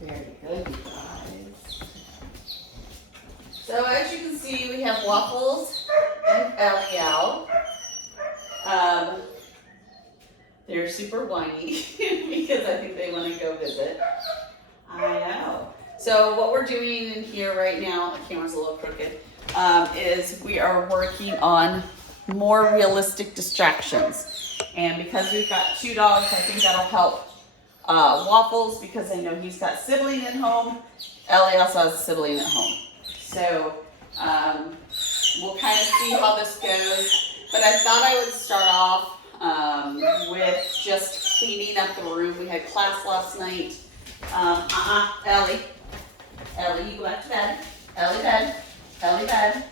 Very good, you guys. So as you can see, we have Waffles and Elle out. They're super whiny because I think they want to go visit. I know. So what we're doing in here right now, the camera's a little crooked, is we are working on more realistic distractions. And because we've got 2 dogs, I think that'll help Waffles, because I know he's got a sibling at home. Ellie also has a sibling at home. So we'll kind of see how this goes. But I thought I would start off with just cleaning up the room. We had class last night. Ellie. Ellie, you go back to bed. Ellie bed. Ellie bed.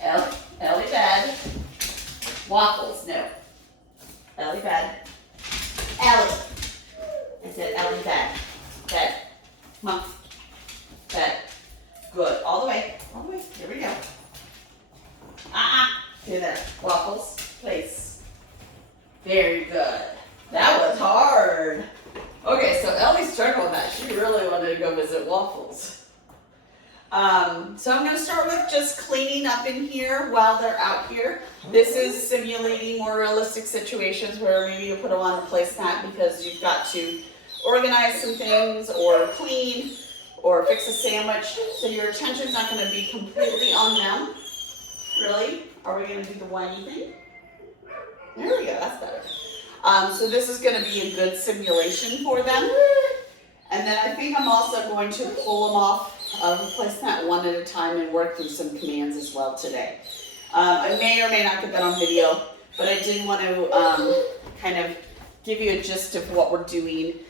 Ellie bed. Waffles, no. Ellie bed. Ellie. I said Ellie bed. Bed. Come on. Bed. Good. All the way. All the way. Here we go. Here there. Waffles. Place. Very good. That was hard. Okay, so Ellie struggled with that. She really wanted to go visit Waffles. So I'm going to start with just cleaning up in here while they're out here. This is simulating more realistic situations where maybe you put them on a placemat because you've got to organize some things or clean or fix a sandwich. So your attention's not going to be completely on them. Really? Are we going to do the whiny thing? There we go. That's better. So this is going to be a good simulation for them. And then I think I'm also going to pull them off of the placemat one at a time and work through some commands as well today. I may or may not get that on video, but I did want to kind of give you a gist of what we're doing.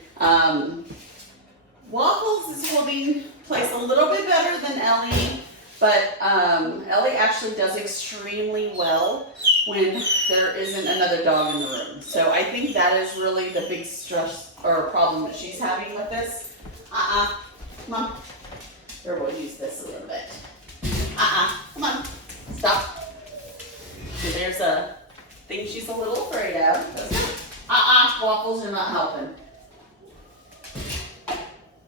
Waffles is holding place a little bit better than Ellie, but Ellie actually does extremely well when there isn't another dog in the room. So I think that is really the big stress or problem that she's having with this. Come on. Here, we'll use this a little bit. Come on. Stop. So there's a thing she's a little afraid of. Waffles are not helping.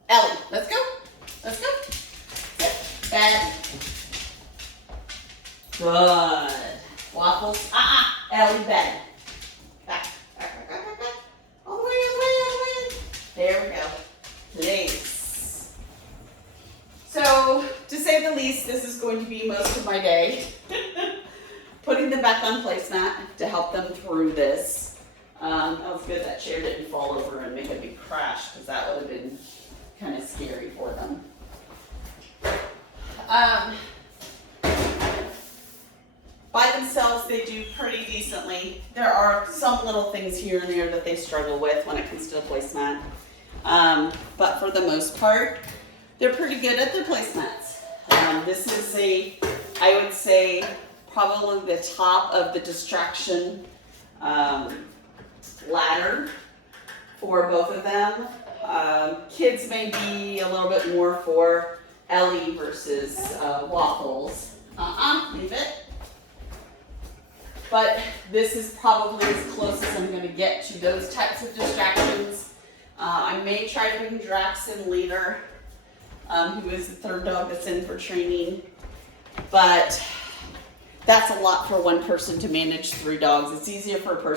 Ellie, let's go. Let's go. Sit. Bed. Good. Waffles. Ellie, bed. Back. All the way, all the way, all the way. There we go. Place. So, to say the least, this is going to be most of my day. Putting them back on placemat to help them through this. That was good that chair didn't fall over and make a big crash, because that would have been kind of scary for them. By themselves, they do pretty decently. There are some little things here and there that they struggle with when it comes to the placemat. But for the most part, they're pretty good at their placemats. This is I would say, probably the top of the distraction ladder for both of them. Kids may be a little bit more for Ellie versus Waffles. Leave it. But this is probably as close as I'm going to get to those types of distractions. I may try to bring Drax in later, who is the 3rd dog that's in for training. But that's a lot for one person to manage 3 dogs. It's easier for one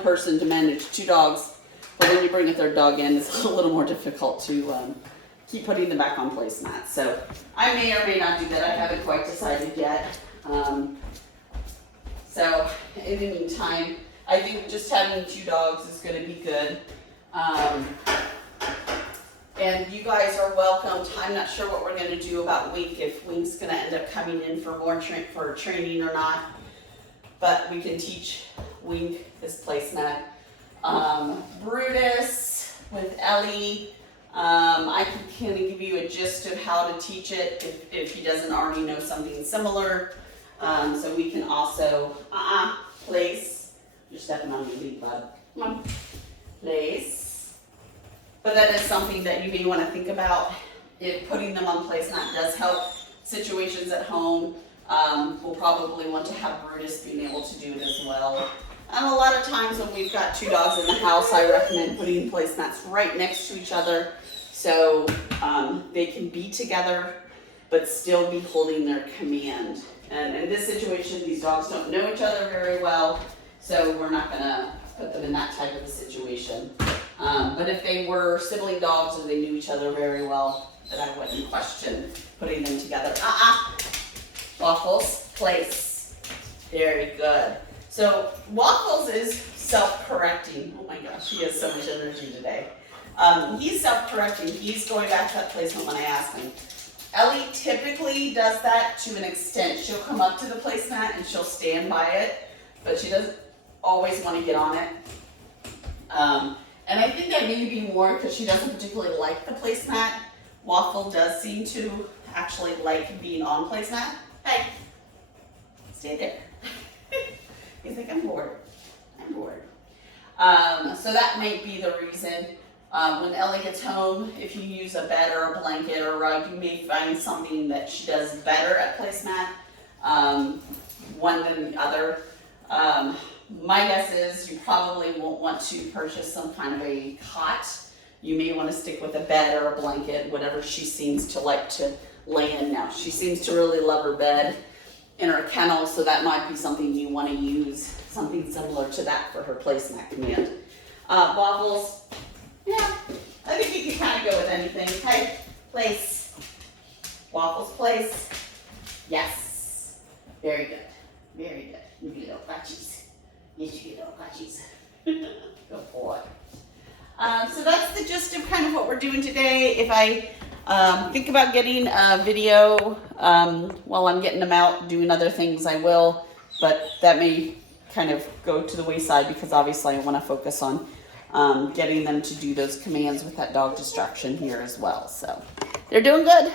person to manage 2 dogs. But when you bring a 3rd dog in, it's a little more difficult to keep putting them back on placemats. So I may or may not do that. I haven't quite decided yet. So in the meantime, I think just having 2 dogs is going to be good. And you guys are welcome. I'm not sure what we're going to do about Wink, if Wink's going to end up coming in for more training or not. But we can teach Wink this placemat. Brutus with Ellie, I can kind of give you a gist of how to teach it if he doesn't already know something similar. So we can also, place. You're stepping on your lead, bud. Come on. Place. But that is something that you may want to think about. If putting them on placemat does help situations at home, we'll probably want to have Brutus being able to do it as well. And a lot of times when we've got two dogs in the house, I recommend putting placemats right next to each other so they can be together but still be holding their command. And in this situation, these dogs don't know each other very well, so we're not gonna put them in that type of a situation. But if they were sibling dogs or they knew each other very well, then I wouldn't question putting them together. Waffles, place. Very good. So Waffles is self-correcting. Oh my gosh, he has so much energy today. He's self-correcting. He's going back to that placement when I ask him. Ellie typically does that to an extent. She'll come up to the placemat and she'll stand by it, but she doesn't always want to get on it. And I think that may be more because she doesn't particularly like the placemat. Waffle does seem to actually like being on placemat. Hey, stay there. He's like, I'm bored. I'm bored. So that might be the reason. When Ellie gets home, if you use a bed or a blanket or a rug, you may find something that she does better at placemat, one than the other. My guess is you probably won't want to purchase some kind of a cot. You may want to stick with a bed or a blanket, whatever she seems to like to lay in now. She seems to really love her bed in her kennel, so that might be something you want to use, something similar to that for her placemat command. Waffles, yeah, I think you can kind of go with anything. Hey, place. Waffles, place. Yes. Very good. Very good. You get little patches. Yes, you get little patches. Good boy. So that's the gist of kind of what we're doing today. If I think about getting a video while I'm getting them out, doing other things, I will. But that may kind of go to the wayside because obviously I want to focus on getting them to do those commands with that dog distraction here as well. So they're doing good.